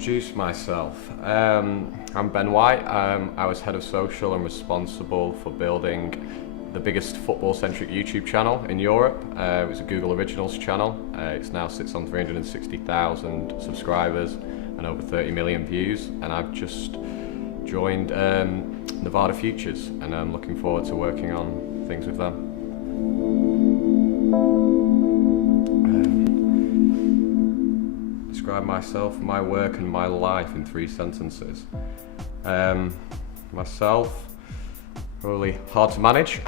introduce myself. I'm Ben White. I was head of social and responsible for building the biggest football-centric YouTube channel in Europe. It was a Google Originals channel. It now sits on 360,000 subscribers and over 30 million views. And I've just joined Navada Futures, and I'm looking forward to working on things with them. Describe myself, my work and my life in 3 sentences. Myself, probably hard to manage.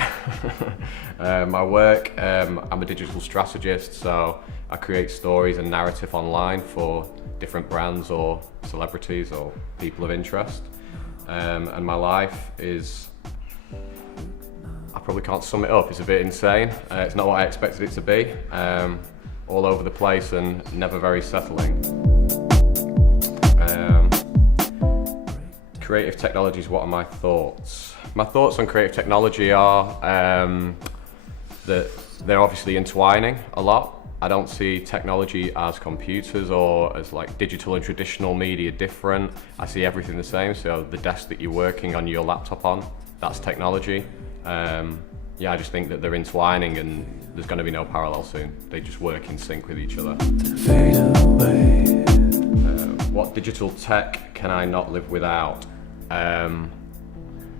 My work, I'm a digital strategist, so I create stories and narrative online for different brands or celebrities or people of interest. And my life is, I probably can't sum it up, it's a bit insane. It's not what I expected it to be. All over the place and never very settling. Creative technologies, what are my thoughts? My thoughts on creative technology are that they're obviously intertwining a lot. I don't see technology as computers or as like digital and traditional media different. I see everything the same. So the desk that you're working on your laptop on, that's technology. Yeah, I just think that they're entwining and there's going to be no parallel soon. They just work in sync with each other. What digital tech can I not live without?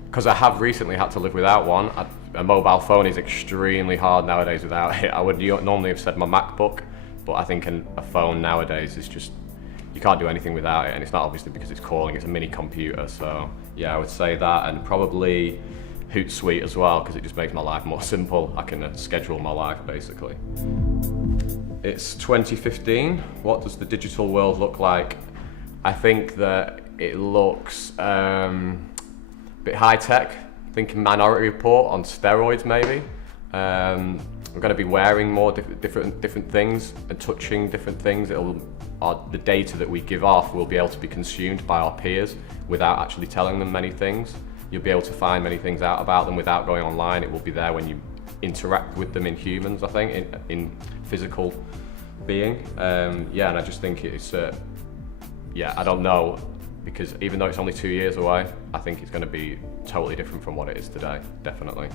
Because I have recently had to live without one. A mobile phone is extremely hard nowadays without it. I would normally have said my MacBook, but I think a phone nowadays is just, you can't do anything without it, and it's not obviously because it's calling, it's a mini computer. So yeah, I would say that, and probably Hootsuite as well, because it just makes my life more simple. I can schedule my life basically. It's 2015. What does the digital world look like? I think that it looks a bit high tech. Thinking Minority Report on steroids maybe. We're going to be wearing more different things and touching different things. The data that we give off will be able to be consumed by our peers without actually telling them many things. You'll be able to find many things out about them without going online. It will be there when you interact with them in humans, I think, in physical being. Yeah, and I just think it's, yeah, I don't know, because even though it's only 2 years away, I think it's going to be totally different from what it is today, definitely.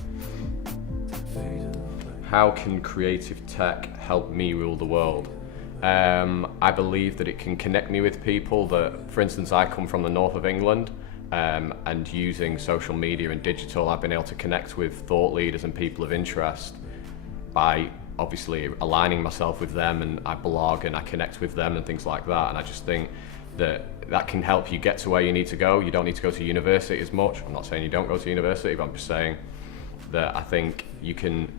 How can creative tech help me rule the world? I believe that it can connect me with people that, for instance, I come from the north of England, and using social media and digital, I've been able to connect with thought leaders and people of interest by obviously aligning myself with them, and I blog and I connect with them and things like that. And I just think that can help you get to where you need to go. You don't need to go to university as much. I'm not saying you don't go to university, but I'm just saying that I think you can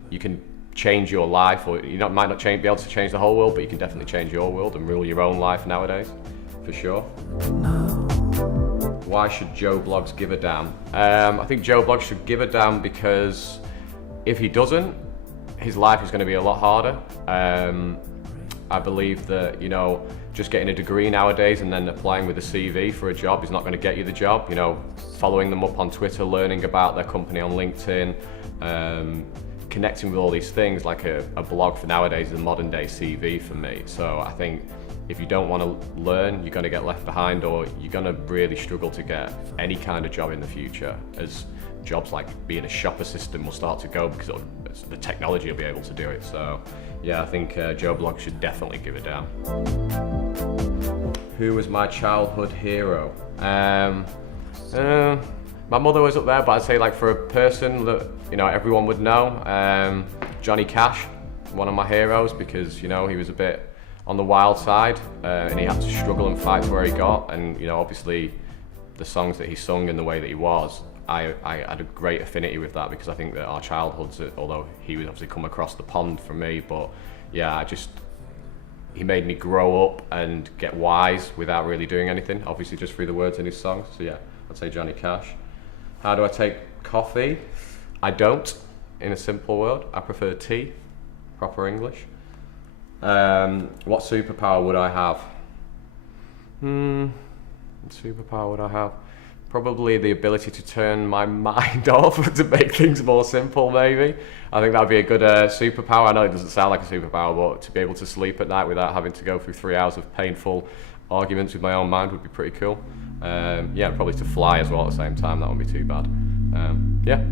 change your life, or you might not be able to change the whole world, but you can definitely change your world and rule your own life nowadays, for sure. Why should Joe Bloggs give a damn? I think Joe Bloggs should give a damn because if he doesn't, his life is going to be a lot harder. I believe that, just getting a degree nowadays and then applying with a CV for a job is not going to get you the job. Following them up on Twitter, learning about their company on LinkedIn, connecting with all these things, like a blog for nowadays is a modern day CV for me. So I think if you don't want to learn, you're going to get left behind, or you're going to really struggle to get any kind of job in the future, as jobs like being a shop assistant will start to go because the technology will be able to do it. So yeah, I think Joe Bloggs should definitely give a damn. Who was my childhood hero? My mother was up there, but I'd say, like, for a person that everyone would know, Johnny Cash, one of my heroes, because he was a bit on the wild side, and he had to struggle and fight to where he got, and obviously the songs that he sung and the way that he was, I had a great affinity with that, because I think that our childhoods, although he would obviously come across the pond for me, but yeah, he made me grow up and get wise without really doing anything, obviously just through the words in his songs. So yeah, I'd say Johnny Cash. How do I take coffee? I don't, in a simple word. I prefer tea, proper English. What superpower would I have? What superpower would I have? Probably the ability to turn my mind off to make things more simple, maybe. I think that would be a good superpower. I know it doesn't sound like a superpower, but to be able to sleep at night without having to go through 3 hours of painful arguments with my own mind would be pretty cool. Yeah, probably to fly as well at the same time, that wouldn't be too bad. Yeah.